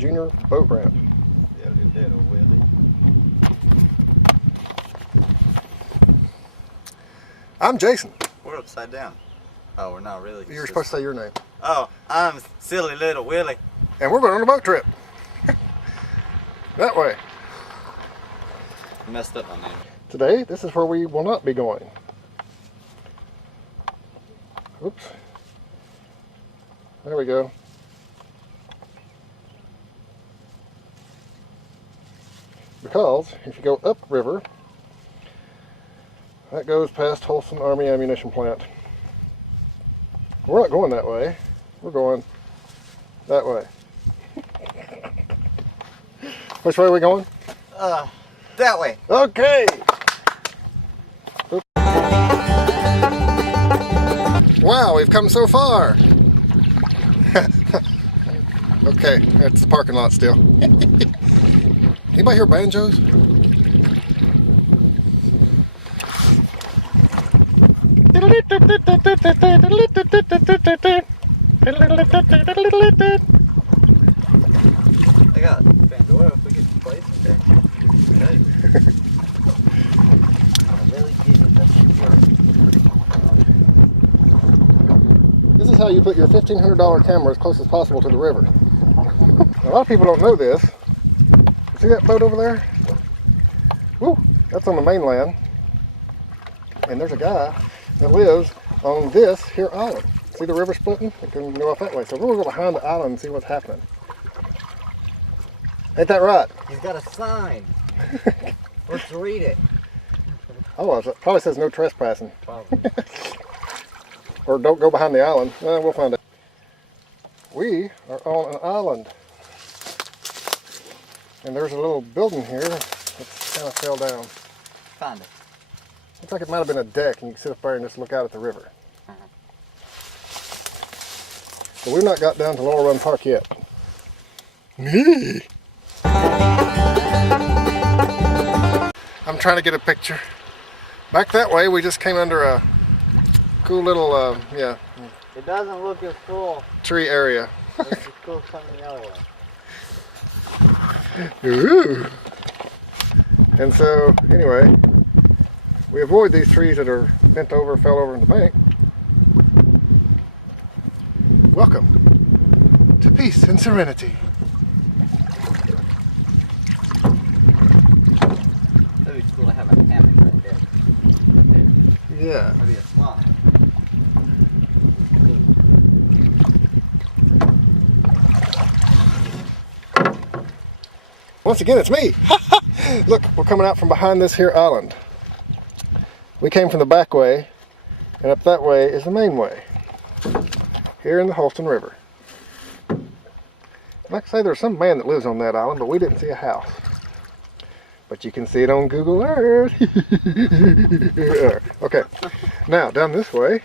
Junior boat ramp. I'm Jason. We're upside down. Oh, we're not really. You're supposed to say your name. Oh, I'm Silly Little Willie. And we're going on a boat trip. That way. I messed up my name. Today, this is where we will not be going. Oops. There we go. Because if you go upriver, that goes past Holston Army Ammunition Plant. We're not going that way. We're going that way. Which way are we going? That way. Okay. Oops. Wow, we've come so far. Okay, that's the parking lot still. Anybody hear banjos? I got Pandora if we get to play some games. I'm really getting the spirit. This is how you put your $1,500 camera as close as possible to the river. A lot of people don't know this. See that boat over there? Woo, that's on the mainland. And there's a guy that lives on this here island. See the river splitting? It can go off that way. So we're going to go behind the island and see what's happening. Ain't that right? He's got a sign. Let's read it. Oh, it probably says no trespassing. Probably. Or don't go behind the island. We'll find out. We are on an island. And there's a little building here that kind of fell down. Found it. Looks like it might have been a deck and you can sit up there and just look out at the river. But we've not got down to Laurel Run Park yet. I'm trying to get a picture. Back that way we just came under a cool little, yeah. It doesn't look as cool. Tree area. It's as cool coming the other way. Ooh. And so, anyway, we avoid these trees that are bent over, fell over in the bank. Welcome to peace and serenity. That'd be cool to have a hammock right there. Yeah. Maybe a slide. Once again, it's me. Look, we're coming out from behind this here island. We came from the back way, and up that way is the main way. Here in the Holston River. Like I say, there's some man that lives on that island, but we didn't see a house. But you can see it on Google Earth. Okay, now down this way,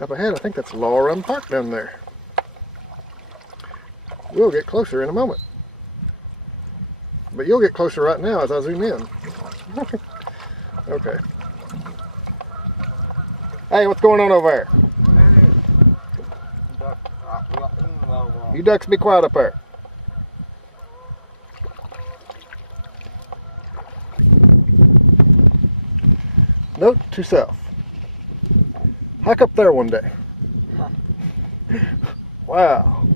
up ahead, I think that's Laurel Run Park down there. We'll get closer in a moment. But you'll get closer right now as I zoom in. Okay. Hey, what's going on over there? You ducks be quiet up there. Note to self. Hike up there one day. Wow.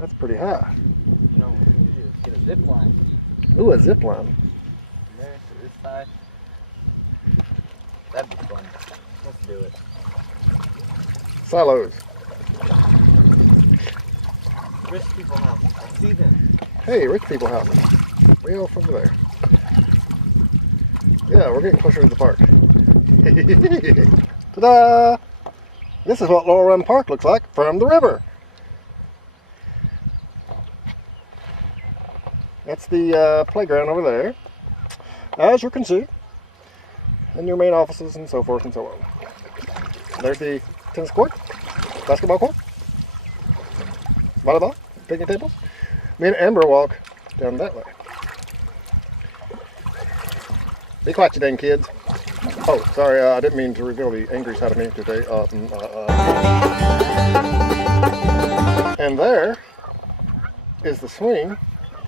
That's pretty high. You know, we need to get a zip line. Ooh, a zip line. There to this side. That'd be fun. Let's do it. Silos. Rich people house. I see them. Hey, rich people houses. Way off over there. Yeah, we're getting closer to the park. Ta-da! This is what Laurel Run Park looks like from the river. That's the playground over there, as you can see, and your main offices and so forth and so on. There's the tennis court, basketball court, volleyball, picnic tables. Me and Amber walk down that way. Be quiet, you dang kids. Oh, sorry, I didn't mean to reveal the angry side of me today. And there is the swing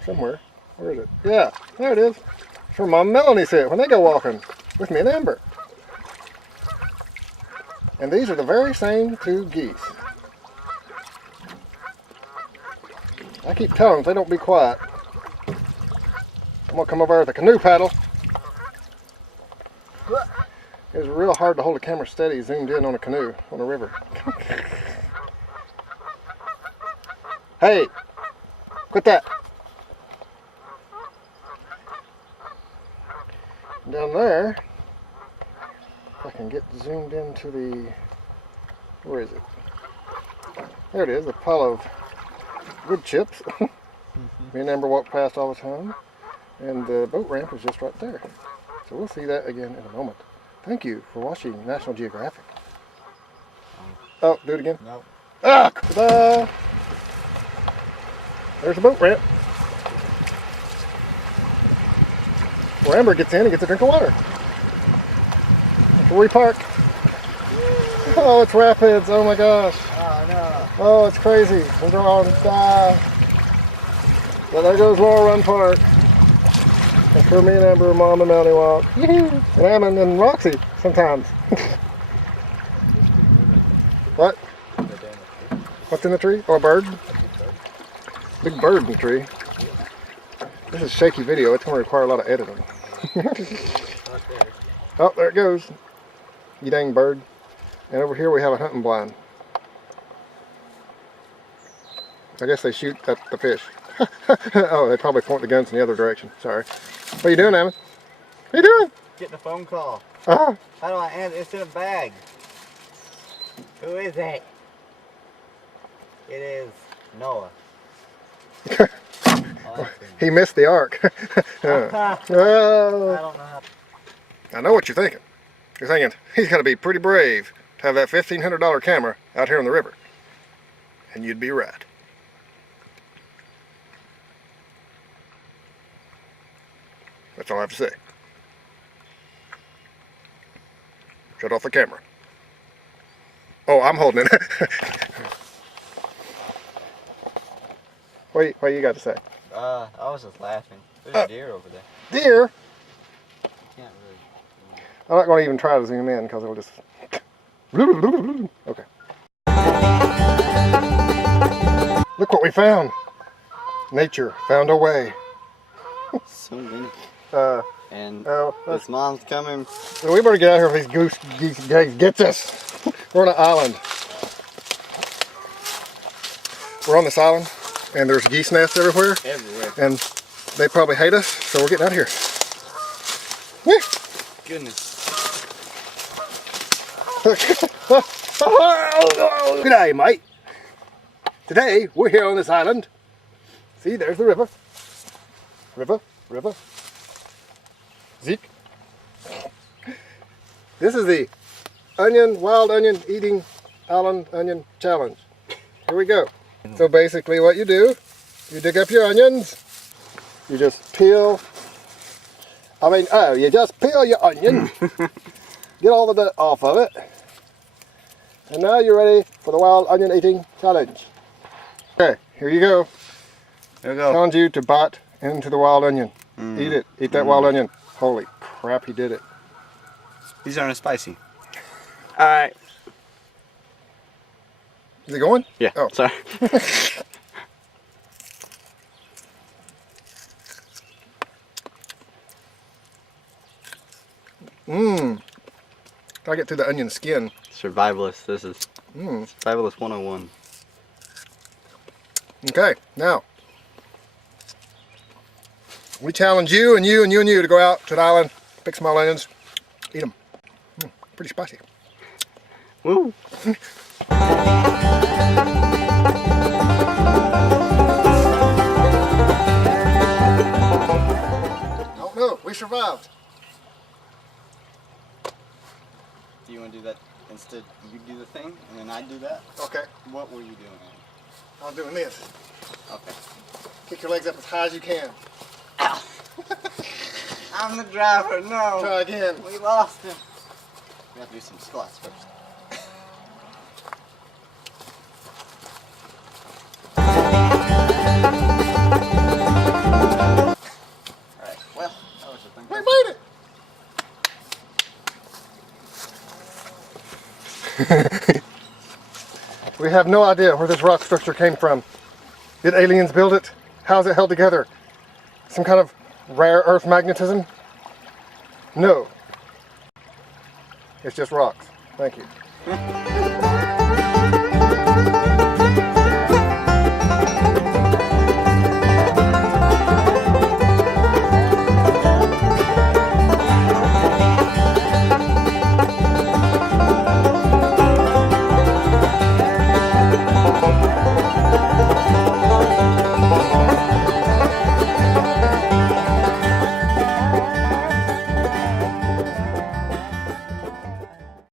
somewhere. Where is it? Yeah, there it is. It's where Mom and Melanie sit when they go walking with me and Amber. And these are the very same two geese. I keep telling them if they don't be quiet, I'm going to come over with a canoe paddle. It's real hard to hold a camera steady zoomed in on a canoe on a river. Hey, quit that. Down there, if I can get zoomed into the, where is it? There it is, a pile of wood chips. Me and Amber walk past all the time. And the boat ramp is just right there. So we'll see that again in a moment. Thank you for watching National Geographic. Oh, do it again? No. Ah! Ta-da! There's a boat ramp. Where Amber gets in and gets a drink of water. That's where we park. Oh, it's rapids. Oh my gosh. Oh, no. Oh, it's crazy. We're going to die. Well, there goes Laurel Run Park. That's where me and Amber, Mom and Melanie walk. And Ammon and Roxy sometimes. What? What's in the tree? Oh, a bird? Big bird in the tree. This is shaky video. It's going to require a lot of editing. Oh, there it goes. You dang bird. And over here we have a hunting blind. I guess they shoot at the fish. Oh, they probably point the guns in the other direction. Sorry. What are you doing, Ammon? What are you doing? Getting a phone call. Uh-huh. How do I answer? It's in a bag. Who is it? It is Noah. He missed the arc. I Oh. don't know how. I know what you're thinking. You're thinking, he's got to be pretty brave to have that $1,500 camera out here on the river. And you'd be right. That's all I have to say. Shut off the camera. Oh, I'm holding it. What you got to say? I was just laughing. There's a deer over there. Deer? Can't really. I'm not going to even try to zoom in because it'll just... Okay. Look what we found. Nature found a way. So many. And Oh, his mom's coming. well, we better get out here before these geese gets us. We're on an island. We're on this island, and there's geese nests everywhere. Everywhere. And they probably hate us, so we're getting out of here. Yeah. Goodness. Good day, mate. Today, we're here on this island. See, there's the river. River. Zeke. This is the wild onion eating island onion challenge. Here we go. So basically what you do, you dig up your onions, you just peel, you just peel your onion, get all the dirt off of it, and now you're ready for the wild onion eating challenge. Okay, here you go. There we go. Challenge you to bite into the wild onion. Eat it. Eat that wild onion. Holy crap, he did it. These aren't spicy. Alright. Is it going? Yeah. Oh. Sorry. Gotta get through the onion skin. Survivalist. This is Survivalist 101. Okay, now we challenge you and you and you and you to go out to the island, pick some wild onions, eat them. Pretty spicy. Woo! Oh no, we survived. Do you want to do that instead? You do the thing and then I do that? Okay, What were you doing? I'm doing this. Okay. Kick your legs up as high as you can. I'm the driver, no! Try again. We lost him. We have to do some squats first. We have no idea where this rock structure came from. Did aliens build it? How is it held together? Some kind of rare earth magnetism? No. It's just rocks. Thank you.